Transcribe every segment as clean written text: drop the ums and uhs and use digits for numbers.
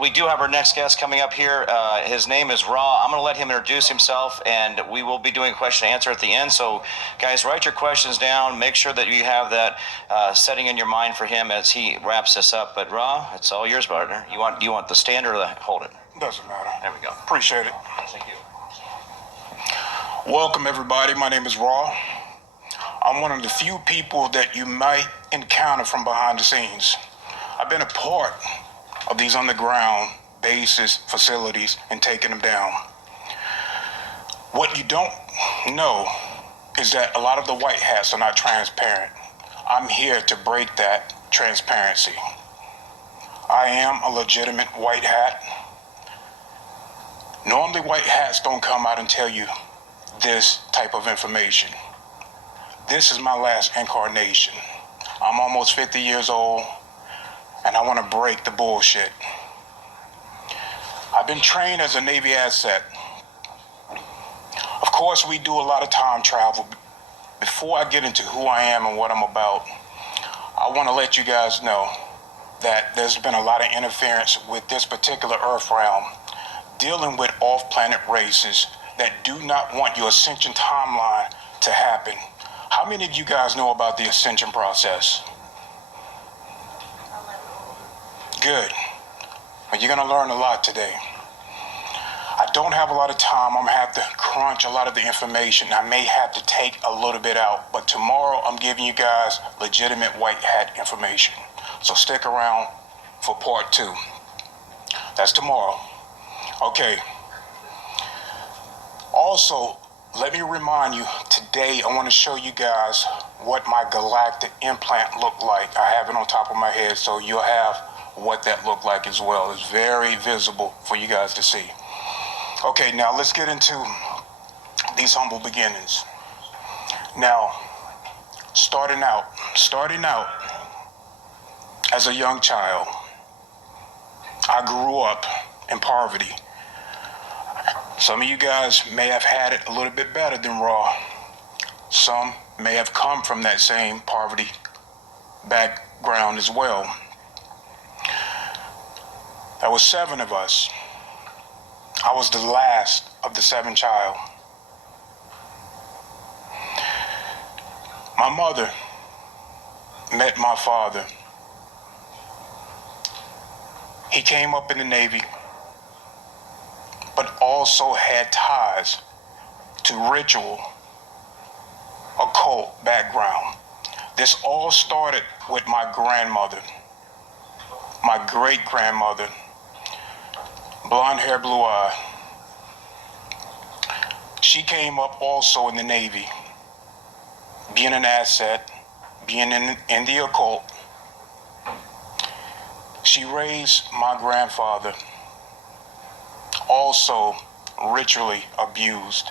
We do have our next guest coming up here. His name is Ra. I'm going to let him introduce himself, and we will be doing a question and answer at the end. So, guys, write your questions down. Make sure that you have that setting in your mind for him as he wraps this up. But Ra, it's all yours, partner. You want the stand or the hold it? Doesn't matter. There we go. Appreciate it. Thank you. Welcome, everybody. My name is Ra. I'm one of the few people that you might encounter from behind the scenes. I've been a part of these underground bases, facilities, and taking them down. What you don't know is that a lot of the white hats are not transparent. I'm here to break that transparency. I am a legitimate white hat. Normally, white hats don't come out and tell you this type of information. This is my last incarnation. I'm almost 50 years old, and I want to break the bullshit. I've been trained as a Navy asset. Of course, we do a lot of time travel. Before I get into who I am and what I'm about, I want to let you guys know that there's been a lot of interference with this particular Earth realm, dealing with off-planet races that do not want your ascension timeline to happen. How many of you guys know about the ascension process? Good. Well, you're going to learn a lot today. I don't have a lot of time. I'm going to have to crunch a lot of the information. I may have to take a little bit out, but tomorrow I'm giving you guys legitimate white hat information. So stick around for part 2. That's tomorrow. Okay. Also, let me remind you, today I want to show you guys what my galactic implant looked like. I have it on top of my head, so you'll have what that looked like as well. It's very visible for you guys to see. Okay, now let's get into these humble beginnings. Now, starting out as a young child, I grew up in poverty. Some of you guys may have had it a little bit better than Ra. Some may have come from that same poverty background as well. There were 7 of us. I was the last of the 7 child. My mother met my father. He came up in the Navy, but also had ties to ritual, occult background. This all started with my grandmother, my great-grandmother, blonde hair, blue eye. She came up also in the Navy, being an asset, being in the occult. She raised my grandfather, also ritually abused,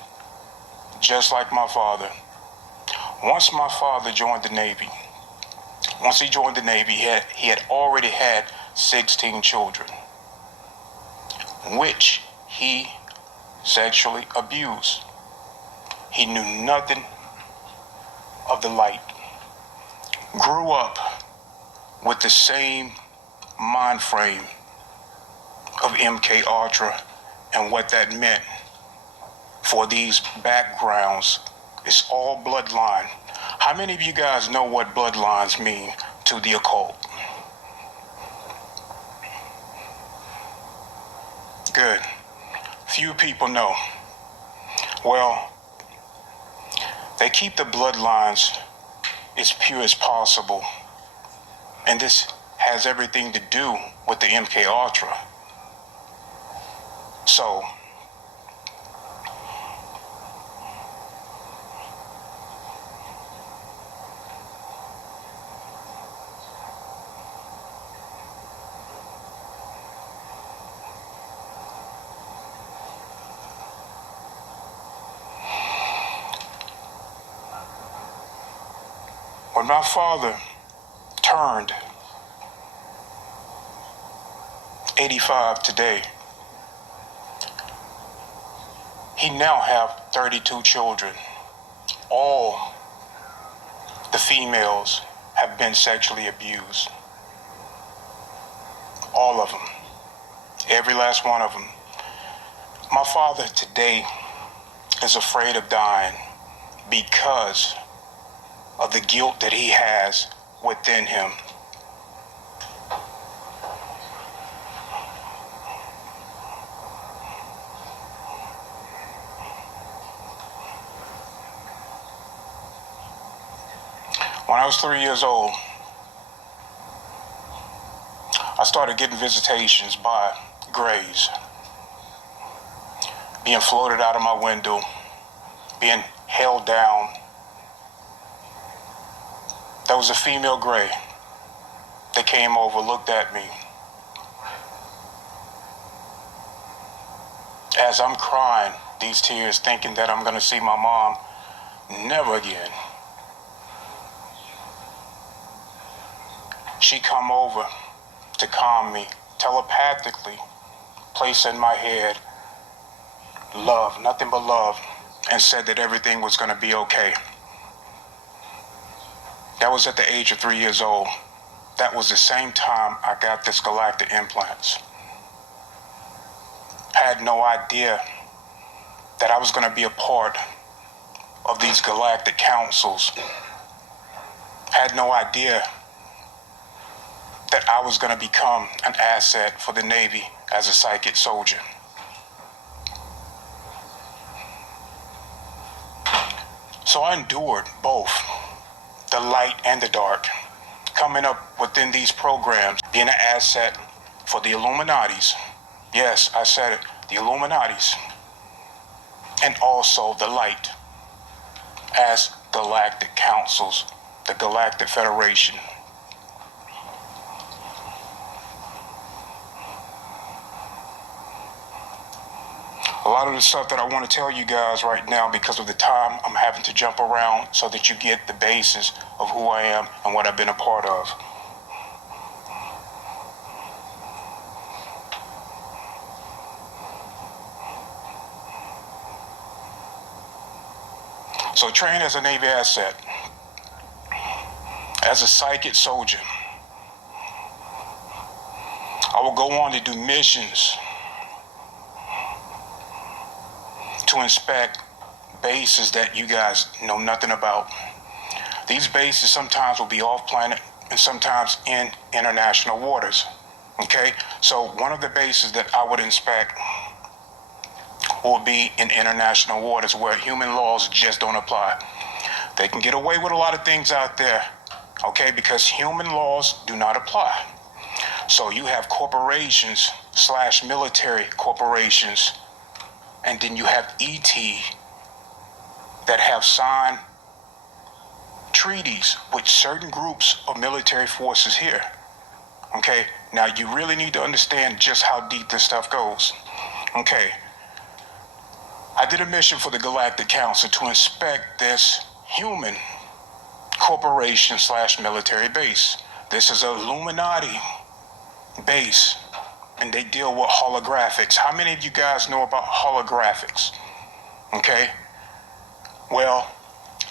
just like my father. Once my father joined the Navy, he had already had 16 children, which he sexually abused. He knew nothing of the light. Grew up with the same mind frame of MK Ultra and what that meant for these backgrounds. It's all bloodline. How many of you guys know what bloodlines mean to the occult? Good. Few people know. Well, they keep the bloodlines as pure as possible. And this has everything to do with the MK Ultra. So, when my father turned 85 today, he now have 32 children. All the females have been sexually abused. All of them. Every last one of them. My father today is afraid of dying because of the guilt that he has within him. When I was 3 years old, I started getting visitations by grays, being floated out of my window, being held down. There was a female gray that came over, looked at me. As I'm crying these tears, thinking that I'm going to see my mom never again, she come over to calm me, telepathically place in my head love, nothing but love, and said that everything was going to be okay. That was at the age of 3 years old. That was the same time I got this galactic implants. Had no idea that I was going to be a part of these galactic councils. Had no idea that I was going to become an asset for the Navy as a psychic soldier. So I endured both the light and the dark, coming up within these programs, being an asset for the Illuminatis. Yes, I said it, the Illuminatis. And also the light as galactic councils, the Galactic Federation. A lot of the stuff that I want to tell you guys right now, because of the time, I'm having to jump around so that you get the basis of who I am and what I've been a part of. So train as a Navy asset, as a psychic soldier. I will go on to do missions to inspect bases that you guys know nothing about. These bases sometimes will be off planet and sometimes in international waters. Okay, so one of the bases that I would inspect will be in international waters where human laws just don't apply. They can get away with a lot of things out there, okay, because human laws do not apply. So you have corporations / military corporations, and then you have ET that have signed treaties with certain groups of military forces here. Okay, now you really need to understand just how deep this stuff goes. Okay, I did a mission for the Galactic Council to inspect this human corporation / military base. This is a Illuminati base, and they deal with holographics. How many of you guys know about holographics? Okay, well,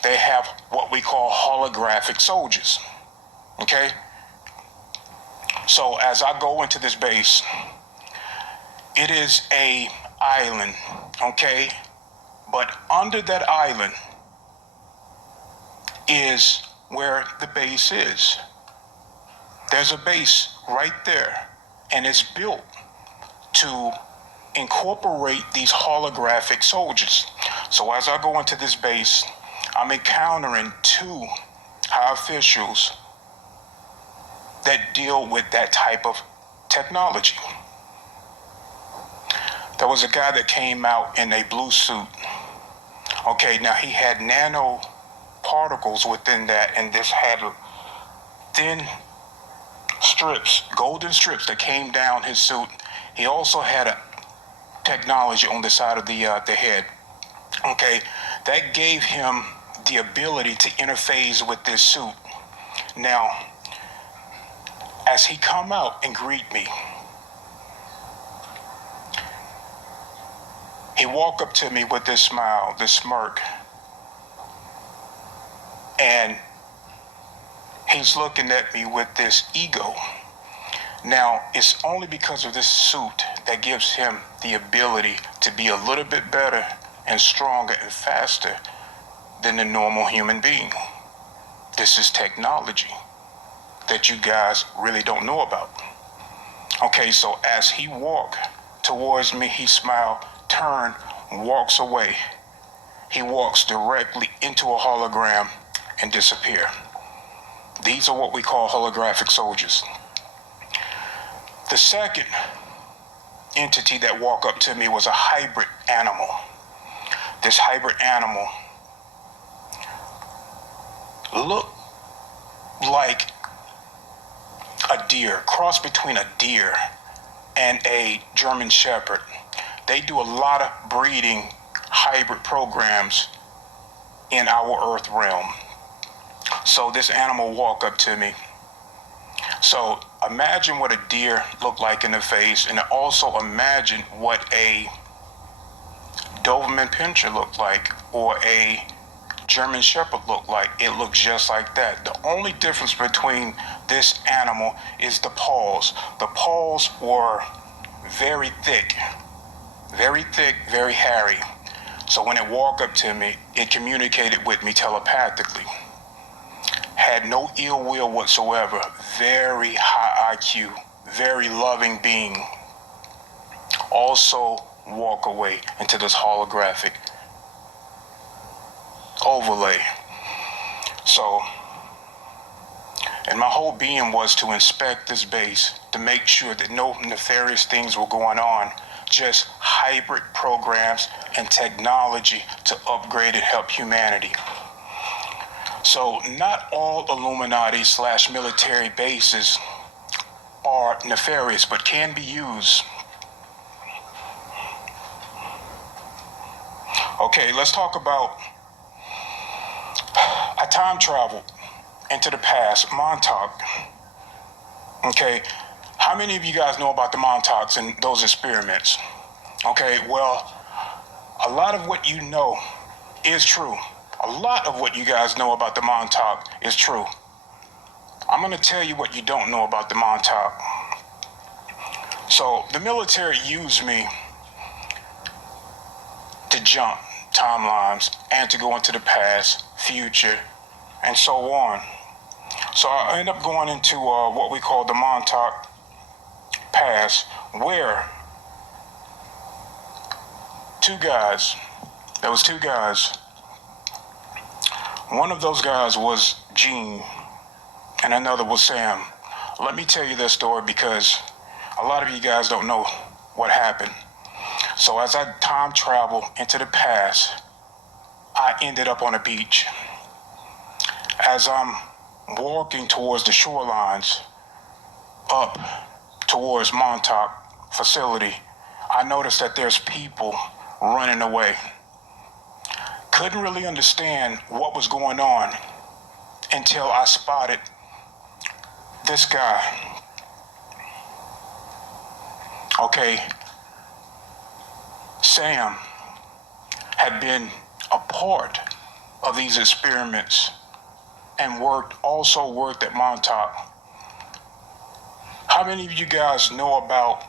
they have what we call holographic soldiers. Okay, so as I go into this base, it is a island, okay, but under that island is where the base is. There's a base right there, and it's built to incorporate these holographic soldiers. So as I go into this base, I'm encountering 2 high officials that deal with that type of technology. There was a guy that came out in a blue suit. Okay, now he had nano particles within that, and this had thin strips, golden strips that came down his suit. He also had a technology on the side of the head. Okay, that gave him the ability to interface with this suit. Now, as he come out and greet me, he walked up to me with this smile, this smirk, and he's looking at me with this ego. Now, it's only because of this suit that gives him the ability to be a little bit better and stronger and faster than the normal human being. This is technology that you guys really don't know about. Okay, so as he walked towards me, he smiled, turned, walks away. He walks directly into a hologram and disappears. These are what we call holographic soldiers. The second entity that walked up to me was a hybrid animal. This hybrid animal looked like a deer, cross between a deer and a German Shepherd. They do a lot of breeding hybrid programs in our Earth realm. So this animal walked up to me. So imagine what a deer looked like in the face, and also imagine what a Doberman Pinscher looked like, or a German Shepherd looked like. It looked just like that. The only difference between this animal is the paws. The paws were very thick, very hairy. So when it walked up to me, it communicated with me telepathically. Had no ill will whatsoever. Very high IQ, very loving being. Also walk away into this holographic overlay. So, and my whole being was to inspect this base to make sure that no nefarious things were going on, just hybrid programs and technology to upgrade and help humanity. So not all Illuminati / military bases are nefarious, but can be used. Okay, let's talk about I time traveled into the past, Montauk. Okay, how many of you guys know about the Montauks and those experiments? Okay, well, a lot of what you know is true. A lot of what you guys know about the Montauk is true. I'm going to tell you what you don't know about the Montauk. So the military used me to jump timelines and to go into the past, future, and so on. So I ended up going into what we call the Montauk past, where two guys. One of those guys was Gene, and another was Sam. Let me tell you this story because a lot of you guys don't know what happened. So as I time travel into the past, I ended up on a beach. As I'm walking towards the shorelines up towards Montauk facility, I noticed that there's people running away. Couldn't really understand what was going on until I spotted this guy. Okay, Sam had been a part of these experiments and also worked at Montauk. How many of you guys know about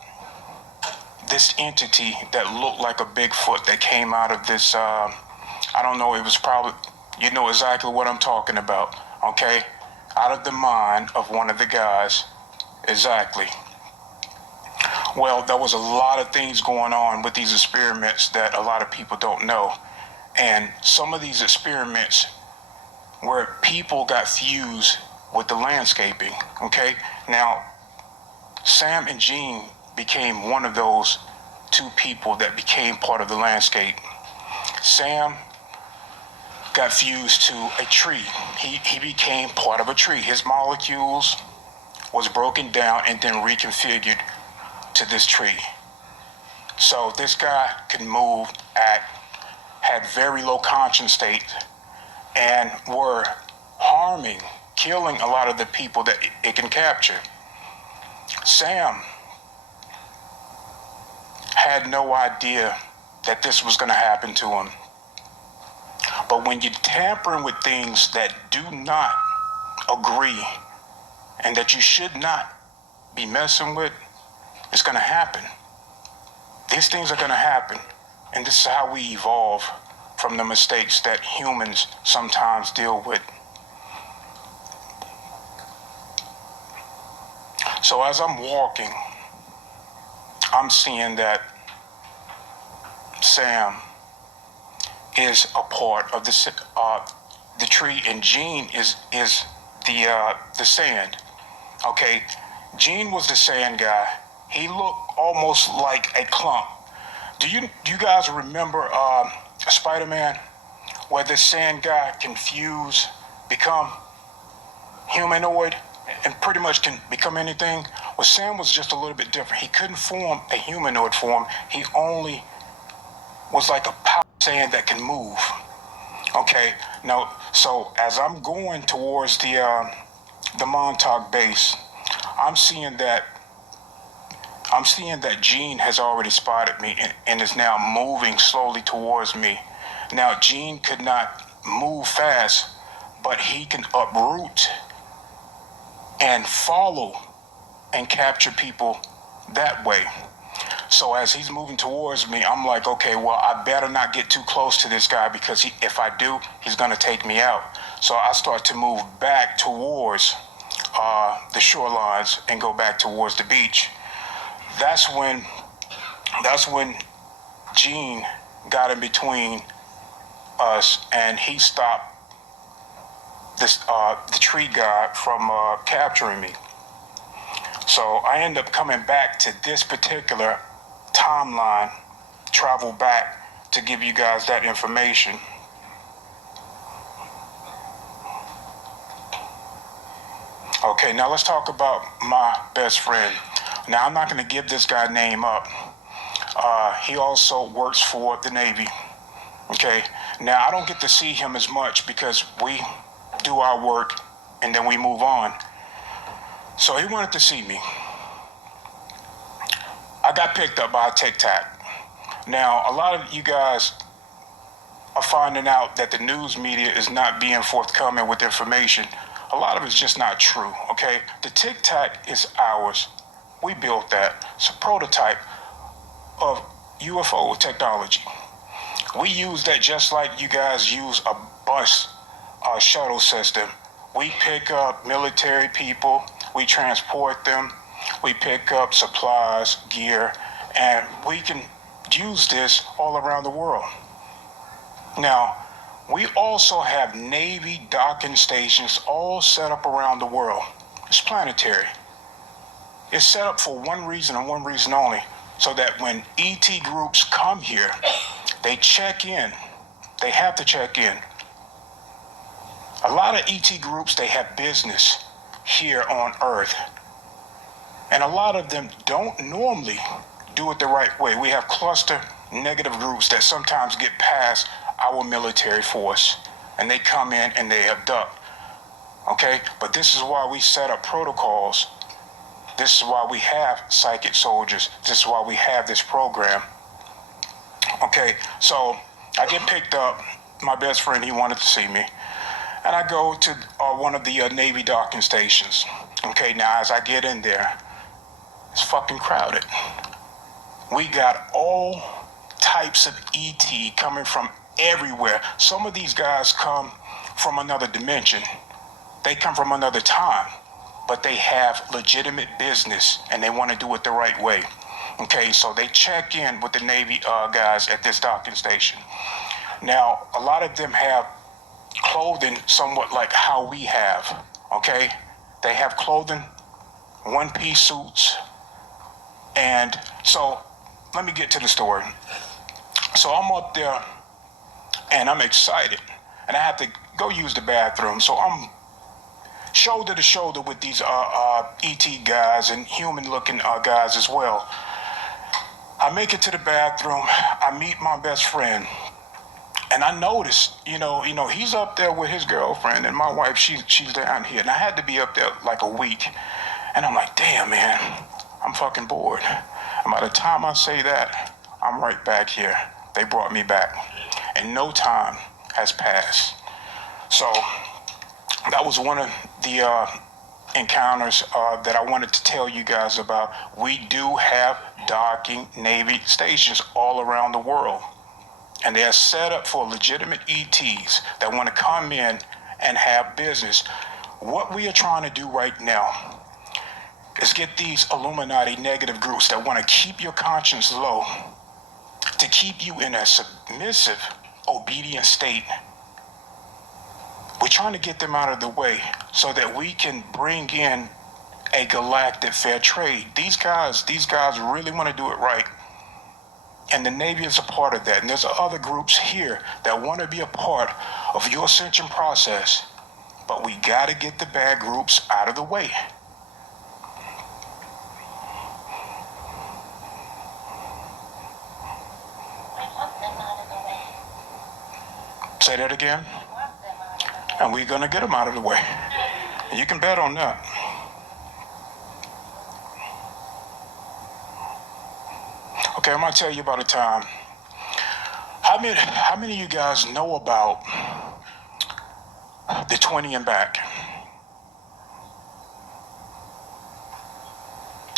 this entity that looked like a Bigfoot that came out of this, I don't know, it was probably, you know exactly what I'm talking about, okay? Out of the mind of one of the guys, exactly. Well, there was a lot of things going on with these experiments that a lot of people don't know. And some of these experiments where people got fused with the landscaping, okay? Now, Sam and Gene became one of those two people that became part of the landscape. Sam got fused to a tree. He became part of a tree. His molecules was broken down and then reconfigured to this tree. So this guy could move, act, had very low conscience state, and were harming, killing a lot of the people that it can capture. Sam had no idea that this was going to happen to him. But when you're tampering with things that do not agree and that you should not be messing with, it's going to happen. These things are going to happen, and this is how we evolve from the mistakes that humans sometimes deal with. So as I'm walking, I'm seeing that Sam is a part of the tree, and Gene is the sand. Okay, Gene was the sand guy. He looked almost like a clump. Do you guys remember Spider-Man, where the sand guy can fuse, become humanoid, and pretty much can become anything? Well, Sam was just a little bit different. He couldn't form a humanoid form. He only was like a pile of sand that can move. Okay, now, so as I'm going towards the Montauk base, I'm seeing that Gene has already spotted me and is now moving slowly towards me. Now, Gene could not move fast, but he can uproot and follow and capture people that way. So as he's moving towards me, I'm like, okay, well, I better not get too close to this guy, because if I do, he's going to take me out. So I start to move back towards the shorelines and go back towards the beach. That's when Gene got in between us, and he stopped the tree god from capturing me. So I end up coming back to this particular timeline, travel back to give you guys that information. Okay, now let's talk about my best friend. Now, I'm not going to give this guy name up. He also works for the Navy. Okay, now I don't get to see him as much because we do our work and then we move on. So he wanted to see me. I got picked up by a Tic Tac. Now, a lot of you guys are finding out that the news media is not being forthcoming with information. A lot of it's just not true, okay? The Tic Tac is ours. We built that. It's a prototype of UFO technology. We use that just like you guys use a bus shuttle system. We pick up military people, we transport them, we pick up supplies, gear, and we can use this all around the world. Now, we also have Navy docking stations all set up around the world. It's planetary. It's set up for one reason and one reason only, so that when ET groups come here, they check in. They have to check in. A lot of ET groups, they have business here on Earth. And a lot of them don't normally do it the right way. We have cluster negative groups that sometimes get past our military force, and they come in and they abduct. Okay? But this is why we set up protocols. This is why we have psychic soldiers. This is why we have this program. Okay, so I get picked up. My best friend, he wanted to see me. And I go to one of the Navy docking stations. Okay, now as I get in there, it's fucking crowded. We got all types of ET coming from everywhere. Some of these guys come from another dimension. They come from another time, but they have legitimate business and they want to do it the right way. Okay, so they check in with the Navy guys at this docking station. Now, a lot of them have clothing somewhat like how we have, okay? They have clothing, one-piece suits, and so let me get to the story. So I'm up there, and I'm excited, and I have to go use the bathroom, so I'm shoulder to shoulder with these ET guys and human-looking guys as well. I make it to the bathroom, I meet my best friend, and I noticed, you know, he's up there with his girlfriend, and my wife, she's down here, and I had to be up there like a week, and I'm like, damn, man, I'm fucking bored. And by the time I say that, I'm right back here. They brought me back, and no time has passed. So that was one of the encounters that I wanted to tell you guys about. We do have docking Navy stations all around the world. And they are set up for legitimate ETs that want to come in and have business. What we are trying to do right now is get these Illuminati negative groups that want to keep your conscience low, to keep you in a submissive, obedient state. We're trying to get them out of the way so that we can bring in a galactic fair trade. These guys really want to do it right. And the Navy is a part of that. And there's other groups here that want to be a part of your ascension process. But we got to get the bad groups out of the way. Say that again. And we're going to get them out of the way. And you can bet on that. Okay, I'm going to tell you about a time. How many of you guys know about the 20 and back?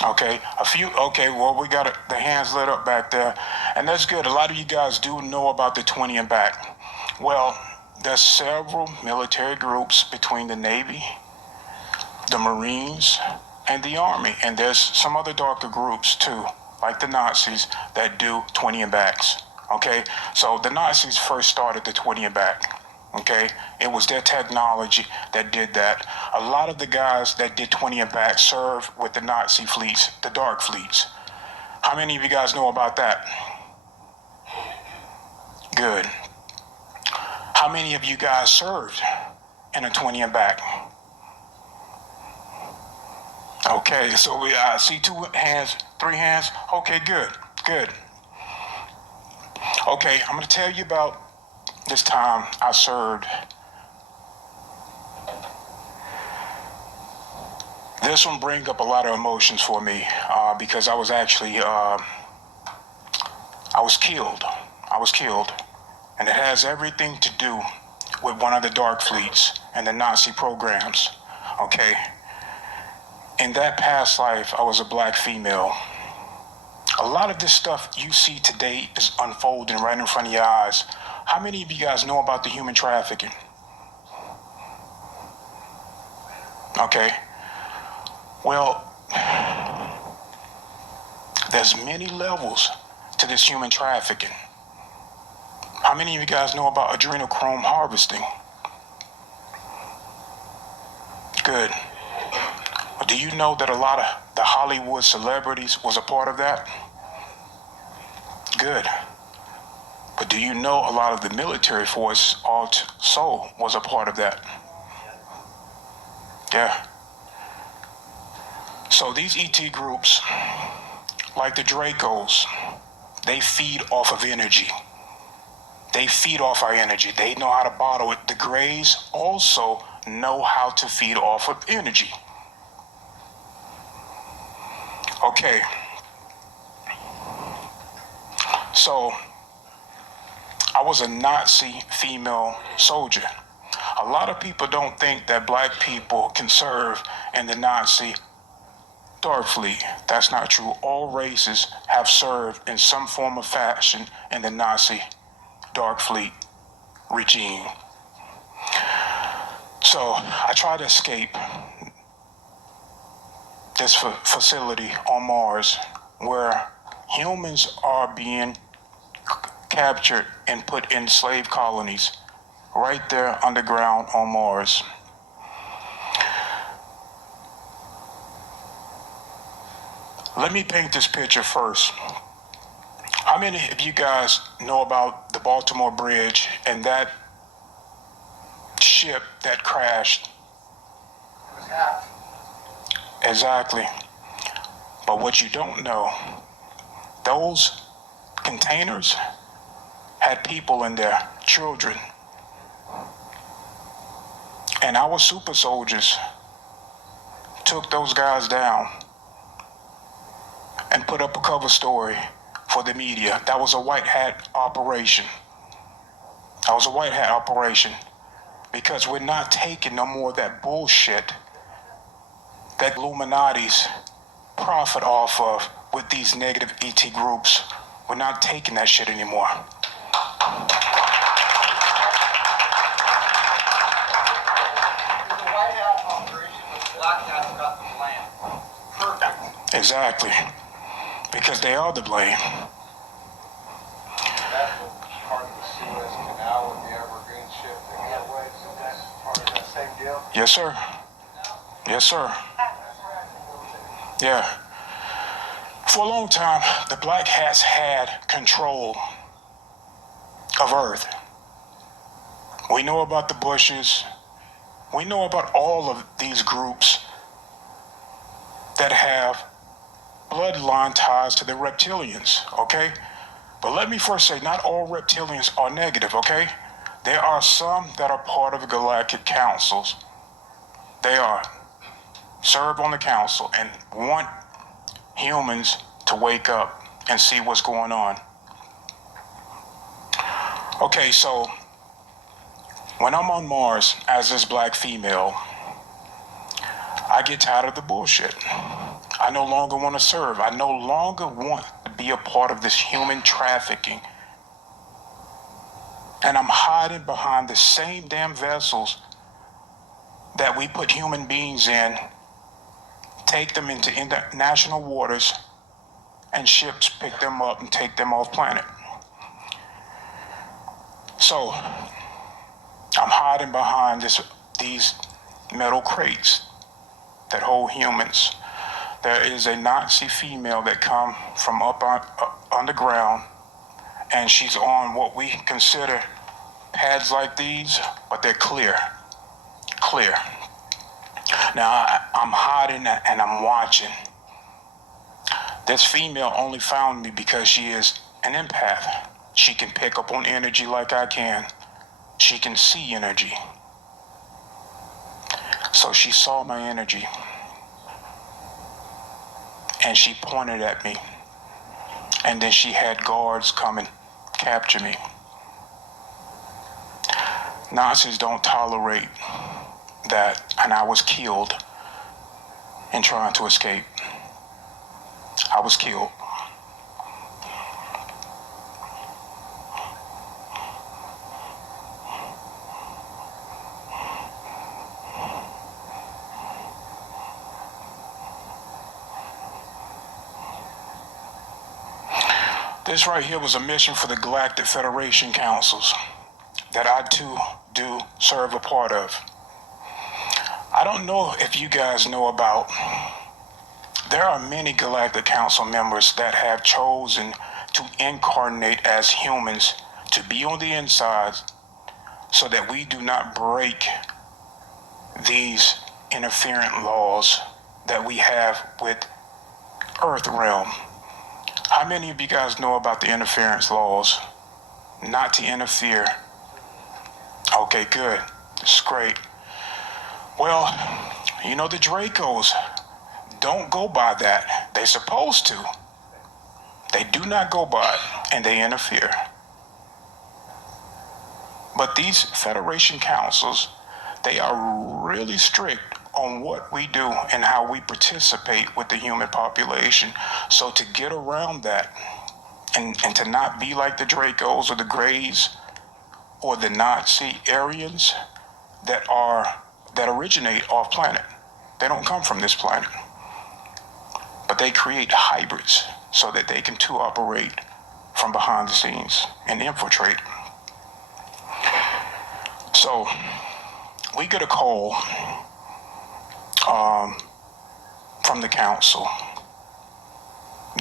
Okay, a few. Okay, well, we got the hands lit up back there. And that's good. A lot of you guys do know about the 20 and back. Well, there's several military groups between the Navy, the Marines, and the Army. And there's some other darker groups too, like the Nazis, that do 20 and backs. Okay, so the Nazis first started the 20 and back. Okay, it was their technology that did that. A lot of the guys that did 20 and back served with the Nazi fleets, the dark fleets. How many of you guys know about that? Good. How many of you guys served in a 20 and back? Okay, so we see 2 hands, 3 hands. Okay, good. Okay, I'm going to tell you about this time I served. This one brings up a lot of emotions for me because I was actually, I was killed. And it has everything to do with one of the dark fleets and the Nazi programs. Okay. In that past life, I was a black female. A lot of this stuff you see today is unfolding right in front of your eyes. How many of you guys know about the human trafficking? Okay. Well, there's many levels to this human trafficking. How many of you guys know about adrenochrome harvesting? Good. Do you know that a lot of the Hollywood celebrities was a part of that? Good. But do you know a lot of the military force also was a part of that? Yeah. So these ET groups, like the Dracos, they feed off of energy. They feed off our energy. They know how to bottle it. The Greys also know how to feed off of energy. Okay. So, I was a Nazi female soldier. A lot of people don't think that black people can serve in the Nazi dark fleet. That's not true. All races have served in some form of fashion in the Nazi dark fleet regime. So I tried to escape this facility on Mars where humans are being captured and put in slave colonies right there underground on Mars. Let me paint this picture first. How many of you guys know about the Baltimore Bridge and that ship that crashed? It was half. Exactly. But what you don't know, those containers had people in there, children. And our super soldiers took those guys down and put up a cover story for the media. That was a white hat operation. Because we're not taking no more of that bullshit. that Illuminati's profit off of with these negative ET groups. We're not taking that shit anymore. The White Hat operation with Black Hats got the blame. Perfect. Exactly. Because they are to blame. That's part of the Suez Canal with the Evergreen ship that got away. So that's part of that same deal? Yes, sir. Yes, sir. Yeah. For a long time, the Black Hats had control of Earth. We know about the Bushes. We know about all of these groups that have bloodline ties to the reptilians, okay? But let me first say, not all reptilians are negative, okay? There are some that are part of the galactic councils. They are. Serve on the council and want humans to wake up and see what's going on. Okay, so when I'm on Mars as this black female, I get tired of the bullshit. I no longer want to serve. I no longer want to be a part of this human trafficking. And I'm hiding behind the same damn vessels that we put human beings in, take them into international waters, and ships pick them up and take them off planet. So, I'm hiding behind these metal crates that hold humans. There is a Nazi female that come from up underground, and she's on what we consider pads like these, but they're clear. Clear. Now, I'm hiding and I'm watching. This female only found me because she is an empath. She can pick up on energy like I can. She can see energy. So she saw my energy. And she pointed at me. And then she had guards come and capture me. Nazis don't tolerate that. And I was killed in trying to escape. I was killed. This right here was a mission for the Galactic Federation councils that I too do serve a part of. I don't know if you guys know about, there are many Galactic Council members that have chosen to incarnate as humans to be on the inside so that we do not break these interferent laws that we have with Earth realm. How many of you guys know about the interference laws? Not to interfere. Okay, good. That's great. Well, you know the Dracos don't go by that. They're supposed to. They do not go by it, and they interfere. But these Federation councils, they are really strict on what we do and how we participate with the human population. So to get around that and to not be like the Dracos or the Greys or the Nazi Aryans that originate off planet. They don't come from this planet. But they create hybrids so that they can too operate from behind the scenes and infiltrate. So we get a call from the council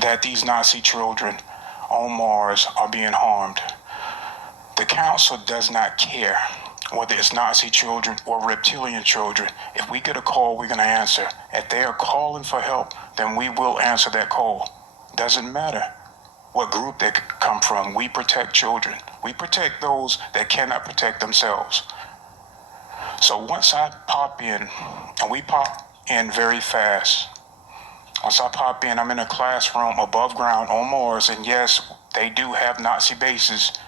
that these Nazi children on Mars are being harmed. The council does not care whether it's Nazi children or reptilian children. If we get a call, we're going to answer. If they are calling for help, then we will answer that call. Doesn't matter what group they come from. We protect children. We protect those that cannot protect themselves. So once I pop in, and we pop in very fast. Once I pop in, I'm in a classroom above ground on Mars, and yes, they do have Nazi bases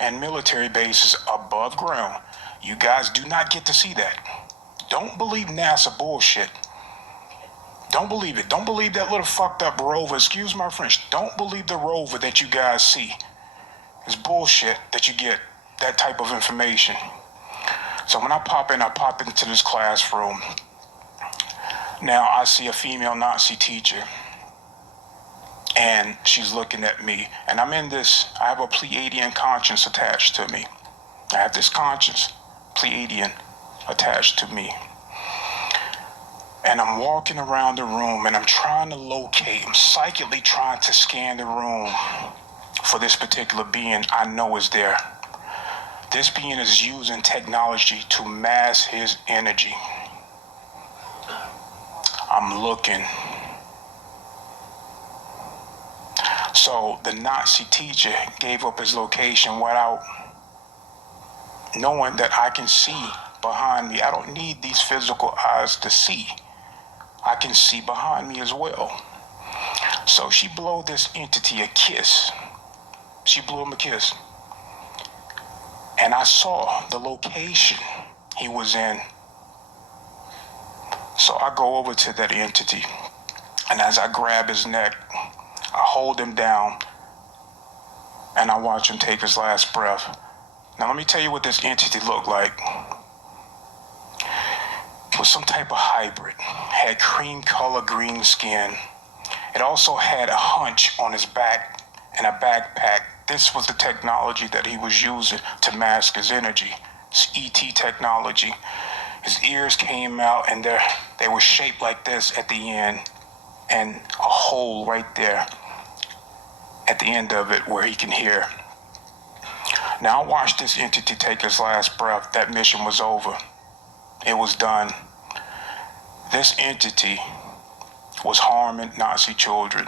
and military bases above ground. You guys do not get to see that. Don't believe NASA bullshit. Don't believe it. Don't believe that little fucked up rover. Excuse my French. Don't believe the rover that you guys see. It's bullshit that you get that type of information. So when I pop into this classroom. Now I see a female Nazi teacher. And she's looking at me. And I have a Pleiadian conscience attached to me. I have this conscience, Pleiadian, attached to me. And I'm walking around the room and I'm trying to locate, I'm psychically trying to scan the room for this particular being I know is there. This being is using technology to mask his energy. I'm looking. So the Nazi teacher gave up his location without knowing that I can see behind me. I don't need these physical eyes to see. I can see behind me as well. So she blew this entity a kiss. She blew him a kiss. And I saw the location he was in. So I go over to that entity. And as I grab his neck, I hold him down. And I watch him take his last breath. Now let me tell you what this entity looked like. It was some type of hybrid. Had cream color green skin. It also had a hunch on his back and a backpack. This was the technology that he was using to mask his energy. It's ET technology. His ears came out and they were shaped like this at the end. And a hole right there at the end of it where he can hear. Now I watched this entity take his last breath. That mission was over. It was done. This entity was harming Nazi children.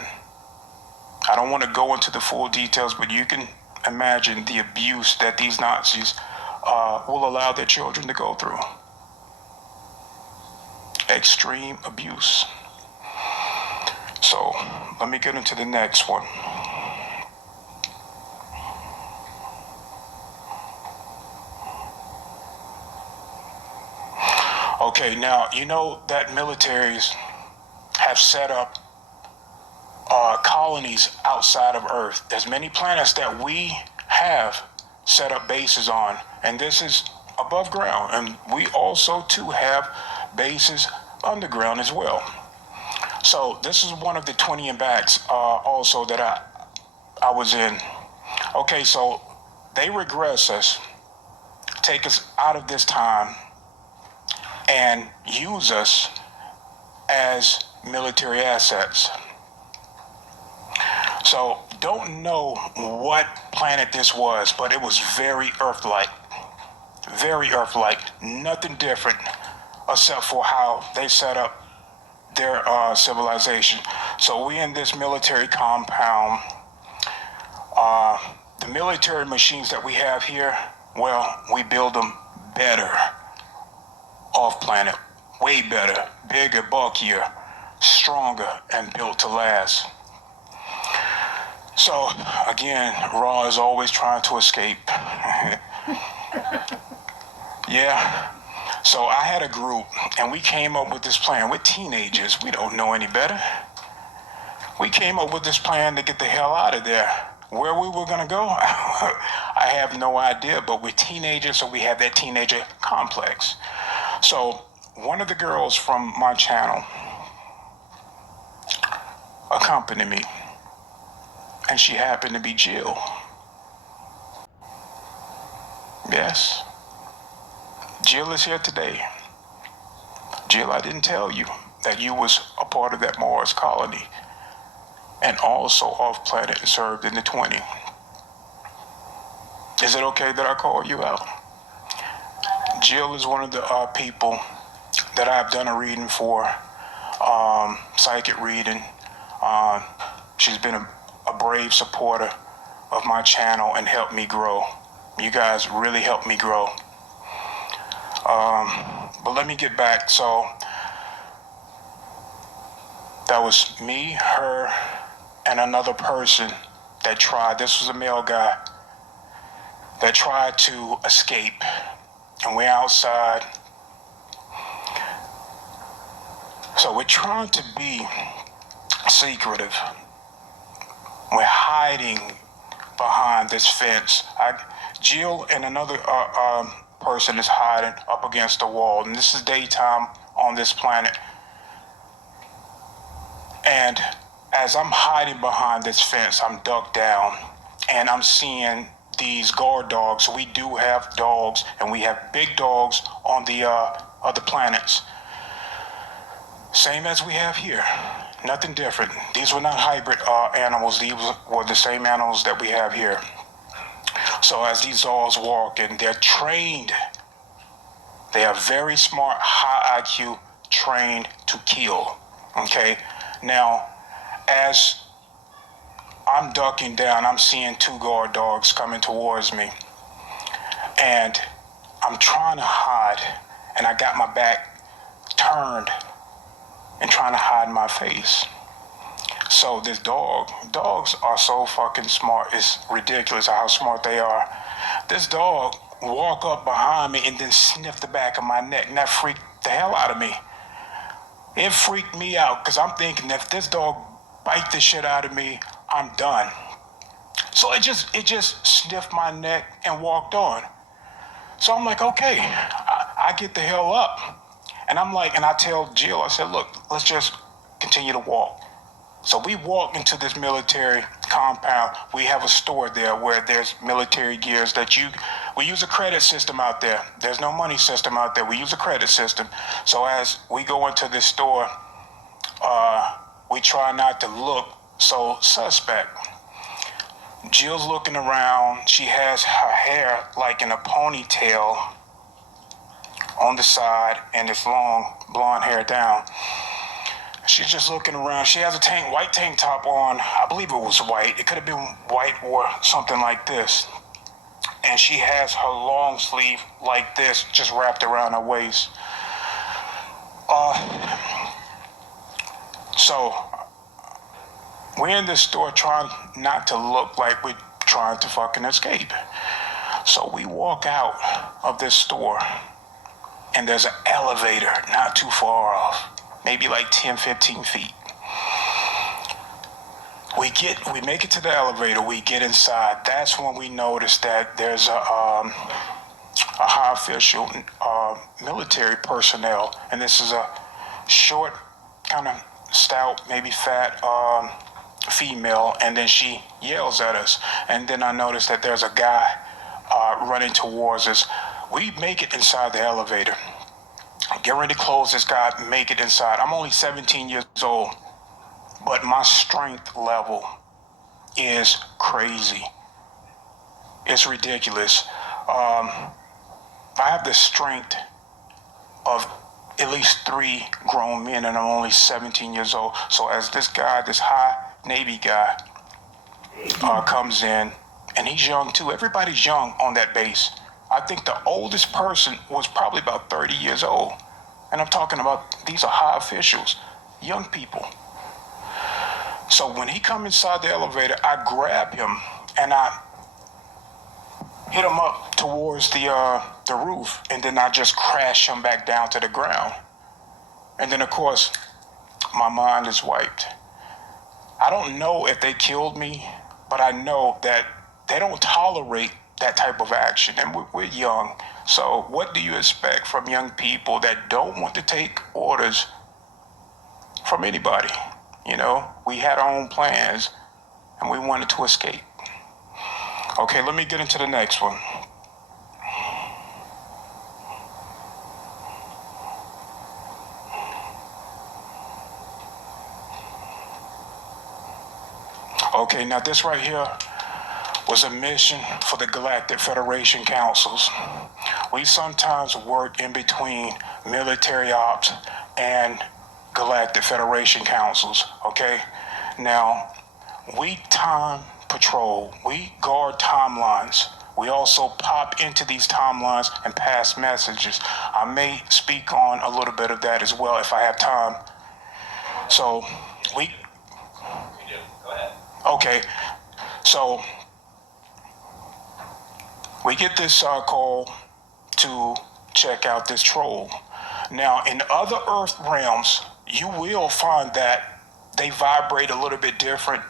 I don't want to go into the full details, but you can imagine the abuse that these Nazis will allow their children to go through. Extreme abuse. So let me get into the next one. Okay, now, you know that militaries have set up colonies outside of Earth. There's many planets that we have set up bases on, and this is above ground. And we also, too, have bases underground as well. So this is one of the 20 and backs also that I was in. Okay, so they regress us, take us out of this time, and use us as military assets. So don't know what planet this was, but it was very Earth-like. Very Earth-like. Nothing different except for how they set up their civilization. So we in this military compound. The military machines that we have here, well, we build them better off planet. Way better, bigger, bulkier, stronger, and built to last. So, again, Raw is always trying to escape. Yeah. So I had a group, and we came up with this plan. We're teenagers. We don't know any better. We came up with this plan to get the hell out of there. Where we were going to go, I have no idea, but we're teenagers, so we have that teenager complex. So one of the girls from my channel accompanied me, and she happened to be Jill. Yes, Jill is here today. Jill, I didn't tell you that you was a part of that Mars colony and also off planet and served in the 20. Is it okay that I call you out? Jill is one of the people that I've done a reading for, psychic reading. She's been a brave supporter of my channel and helped me grow. You guys really helped me grow. But let me get back. So that was me, her, and another person that tried. This was a male guy that tried to escape. And we're outside. So we're trying to be secretive. We're hiding behind this fence. Jill and another person is hiding up against the wall, and this is daytime on this planet. And as I'm hiding behind this fence, I'm ducked down, and I'm seeing these guard dogs. We do have dogs, and we have big dogs on the other planets. Same as we have here. Nothing different. These were not hybrid animals. These were the same animals that we have here. So as these dogs walk, and they're trained, they are very smart, high IQ, trained to kill. Okay? Now, as I'm ducking down, I'm seeing two guard dogs coming towards me. And I'm trying to hide, and I got my back turned and trying to hide my face. So this dogs are so fucking smart. It's ridiculous how smart they are. This dog walk up behind me and then sniff the back of my neck, and that freaked the hell out of me. It freaked me out because I'm thinking that if this dog bite the shit out of me, I'm done. So it just sniffed my neck and walked on. So I'm like, okay, I get the hell up. And I'm like, and I tell Jill, I said, look, let's just continue to walk. So we walk into this military compound. We have a store there where there's military gears that we use a credit system out there. There's no money system out there. We use a credit system. So as we go into this store, we try not to look so suspect. Jill's looking around. She has her hair like in a ponytail on the side and this long blonde hair down. She's just looking around. She has a white tank top on. I believe it was white. It could have been white or something like this. And she has her long sleeve like this, just wrapped around her waist. So we're in this store trying not to look like we're trying to fucking escape. So we walk out of this store, and there's an elevator not too far off. Maybe like 10, 15 feet. We make it to the elevator, we get inside. That's when we notice that there's a high official, military personnel, and this is a short, kind of stout, maybe fat female, and then she yells at us. And then I notice that there's a guy running towards us. We make it inside the elevator. Get ready to close this guy, make it inside. I'm only 17 years old, but my strength level is crazy. It's ridiculous. I have the strength of at least 3 grown men, and I'm only 17 years old. So as this high Navy guy, comes in, and he's young too. Everybody's young on that base. I think the oldest person was probably about 30 years old. And I'm talking about, these are high officials, young people. So when he come inside the elevator, I grab him and I hit him up towards the roof, and then I just crash him back down to the ground. And then of course, my mind is wiped. I don't know if they killed me, but I know that they don't tolerate that type of action, and we're young. So what do you expect from young people that don't want to take orders from anybody? You know, we had our own plans and we wanted to escape. Okay, let me get into the next one. Okay, now this right here was a mission for the Galactic Federation councils. We sometimes work in between military ops and Galactic Federation councils, okay? Now, we time patrol, we guard timelines. We also pop into these timelines and pass messages. I may speak on a little bit of that as well if I have time. So, You do. Go ahead. okay, so we get this call to check out this troll. Now, in other Earth realms, you will find that they vibrate a little bit different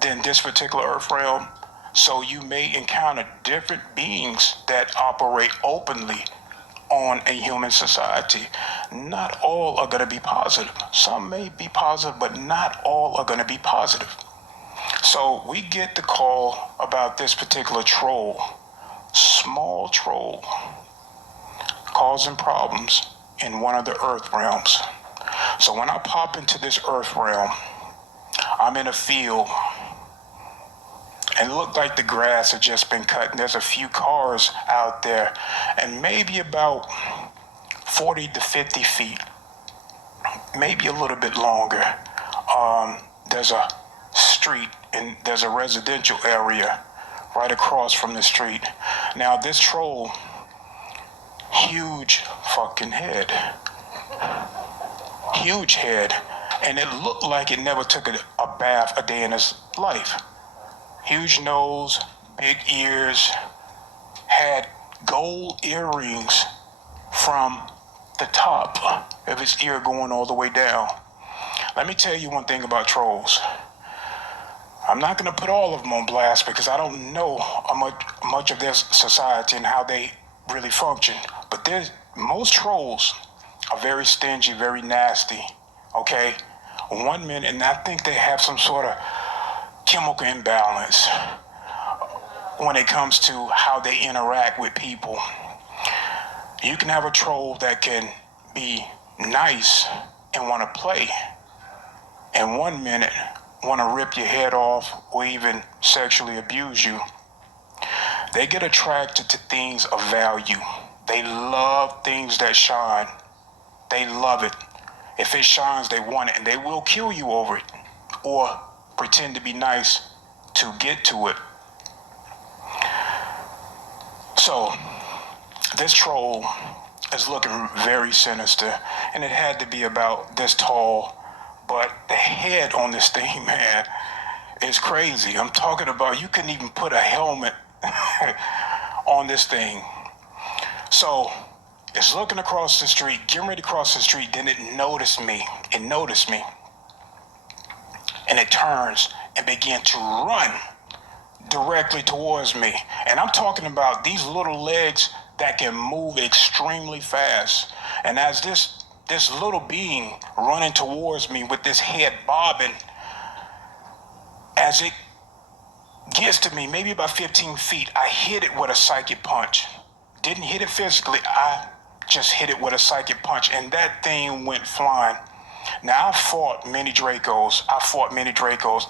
than this particular earth realm. So you may encounter different beings that operate openly on a human society. Not all are going to be positive. Some may be positive, but not all are going to be positive. So we get the call about this particular troll, small troll, causing problems in one of the earth realms. So when I pop into this earth realm, I'm in a field, and it looked like the grass had just been cut, and there's a few cars out there, and maybe about 40 to 50 feet, maybe a little bit longer, there's a street, and there's a residential area right across from the street. Now this troll, huge fucking head, huge head, and it looked like it never took a bath a day in its life. Huge nose, big ears, had gold earrings from the top of his ear going all the way down. Let me tell you one thing about trolls. I'm not going to put all of them on blast because I don't know much of their society and how they really function. But most trolls are very stingy, very nasty, okay? 1 minute, and I think they have some sort of chemical imbalance when it comes to how they interact with people. You can have a troll that can be nice and want to play, and 1 minute want to rip your head off or even sexually abuse you. They get attracted to things of value. They love things that shine. They love it. If it shines, they want it, and they will kill you over it or pretend to be nice to get to it. So this troll is looking very sinister, and it had to be about this tall, but the head on this thing, man, is crazy. I'm talking about you couldn't even put a helmet on this thing. So it's looking across the street, getting ready to cross the street, then it noticed me. It noticed me. And it turns and began to run directly towards me. And I'm talking about these little legs that can move extremely fast. And as this little being running towards me with this head bobbing, as it gets to me, maybe about 15 feet, I hit it with a psychic punch. Didn't hit it physically, I just hit it with a psychic punch, and that thing went flying. Now, I've fought many Dracos.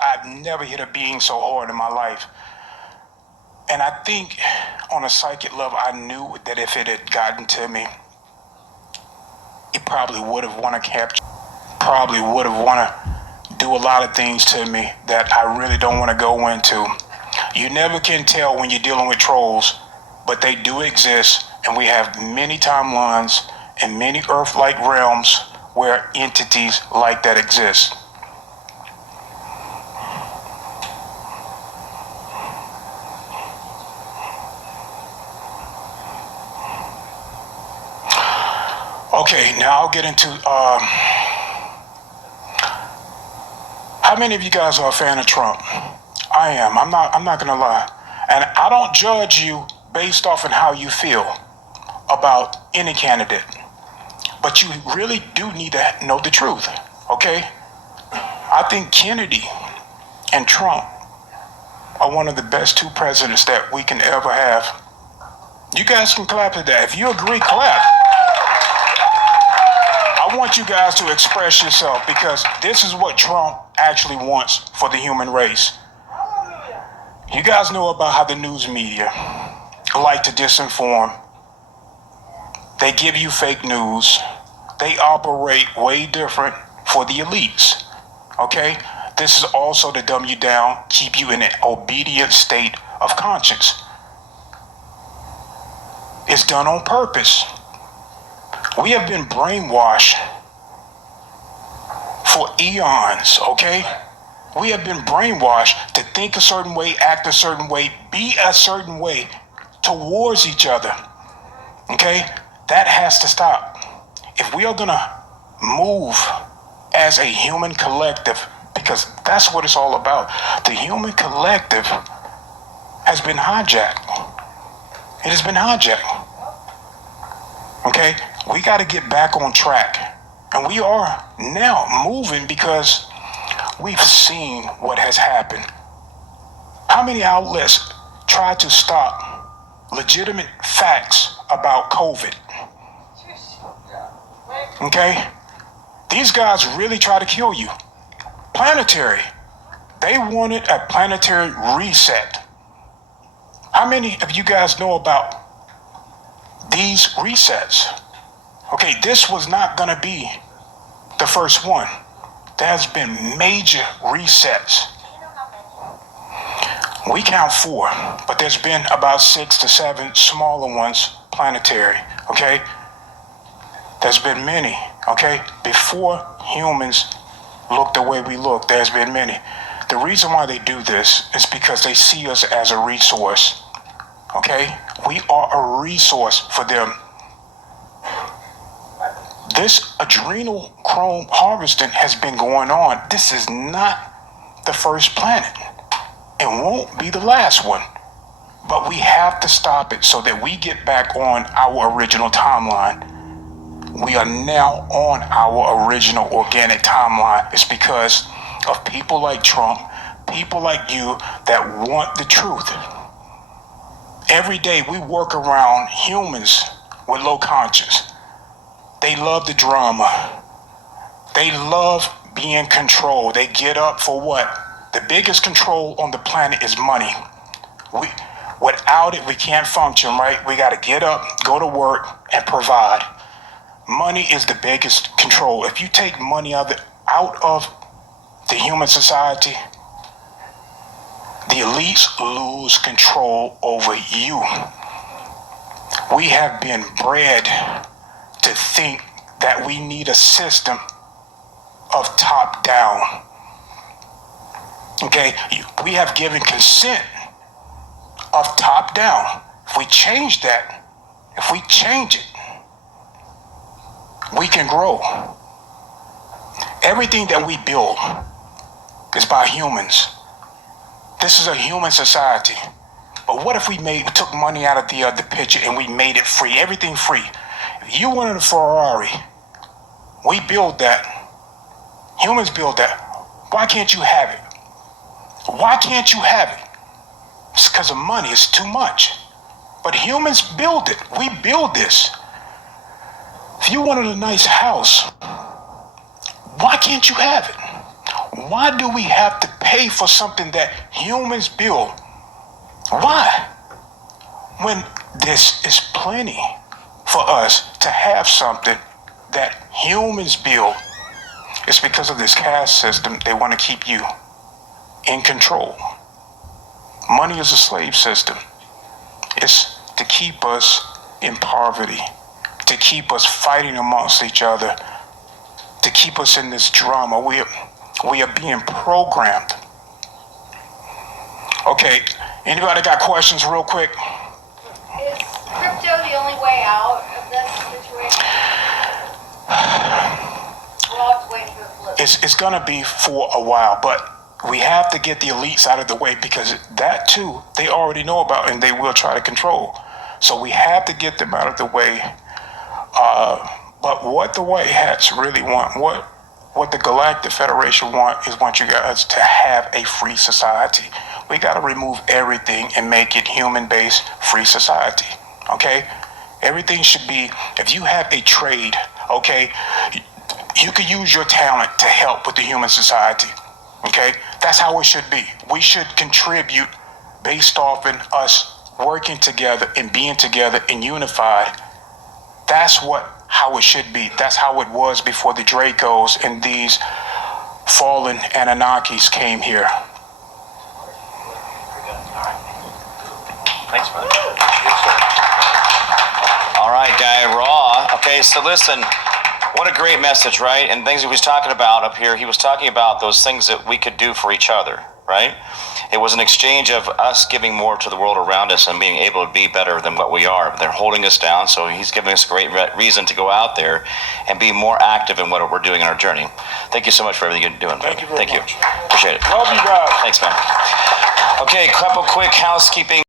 I've never hit a being so hard in my life. And I think on a psychic level, I knew that if it had gotten to me, it probably would have want to capture, probably would have want to do a lot of things to me that I really don't want to go into. You never can tell when you're dealing with trolls, but they do exist, and we have many timelines and many Earth-like realms where entities like that exist. Okay, now I'll get into how many of you guys are a fan of Trump? I am. I'm not gonna lie. And I don't judge you based off on how you feel about any candidate. But you really do need to know the truth, okay? I think Kennedy and Trump are one of the best two presidents that we can ever have. You guys can clap at that. If you agree, clap. I want you guys to express yourself, because this is what Trump actually wants for the human race. You guys know about how the news media like to disinform. They give you fake news. They operate way different for the elites, okay? This is also to dumb you down, keep you in an obedient state of conscience. It's done on purpose. We have been brainwashed for eons, okay? We have been brainwashed to think a certain way, act a certain way, be a certain way towards each other, okay? That has to stop. If we are gonna move as a human collective, because that's what it's all about. The human collective has been hijacked. It has been hijacked. Okay? We got to get back on track. And we are now moving because we've seen what has happened. How many outlets try to stop legitimate facts about COVID? Okay? These guys really try to kill you. Planetary. They wanted a planetary reset. How many of you guys know about these resets? Okay, this was not going to be the first one. There's been major resets. We count 4, but there's been about 6 to 7 smaller ones, planetary, okay? There's been many, okay? Before humans look the way we look, there's been many. The reason why they do this is because they see us as a resource, okay? We are a resource for them. This adrenochrome harvesting has been going on. This is not the first planet. It won't be the last one. But we have to stop it so that we get back on our original timeline. We are now on our original organic timeline. It's because of people like Trump, people like you that want the truth. Every day we work around humans with low conscience. They love the drama. They love being controlled. They get up for what? The biggest control on the planet is money. Without it, we can't function, right? We got to get up, go to work, and provide. Money is the biggest control. If you take money out of the human society, the elites lose control over you. We have been bred to think that we need a system of top down. Okay, we have given consent of top down. If we change that, if we change it, we can grow. Everything that we build is by humans. This is a human society. But what if we took money out of the picture and we made it free, everything free? If you wanted a Ferrari, we build that. Humans build that. Why can't you have it? Why can't you have it? It's because of money. It's too much. But humans build it. We build this. If you wanted a nice house, why can't you have it? Why do we have to pay for something that humans build? Why? When this is plenty for us to have something that humans build. It's because of this caste system. They want to keep you in control. Money is a slave system. It's to keep us in poverty, to keep us fighting amongst each other, to keep us in this drama. We are being programmed. Okay, anybody got questions real quick? Is crypto the only way out of this situation? We'll have to wait for the flip. It's gonna be for a while, but we have to get the elites out of the way because that too, they already know about and they will try to control. So we have to get them out of the way. But what the white hats really want, what the Galactic Federation want you guys to have a free society. We got to remove everything and make it human-based free society. Okay? Everything should be, if you have a trade, okay, you could use your talent to help with the human society. Okay? That's how it should be. We should contribute based off in us working together and being together and unified. That's how it should be. That's how it was before the Dracos and these fallen Anunnakis came here. Thanks, brother. All right, guy, Raw. Okay, so listen, what a great message, right? And things he was talking about up here, he was talking about those things that we could do for each other, right? It was an exchange of us giving more to the world around us and being able to be better than what we are. They're holding us down, so he's giving us a great reason to go out there and be more active in what we're doing in our journey. Thank you so much for everything you're doing. Thank you very much. Appreciate it. Love you guys. Thanks, man. Okay, couple quick housekeeping.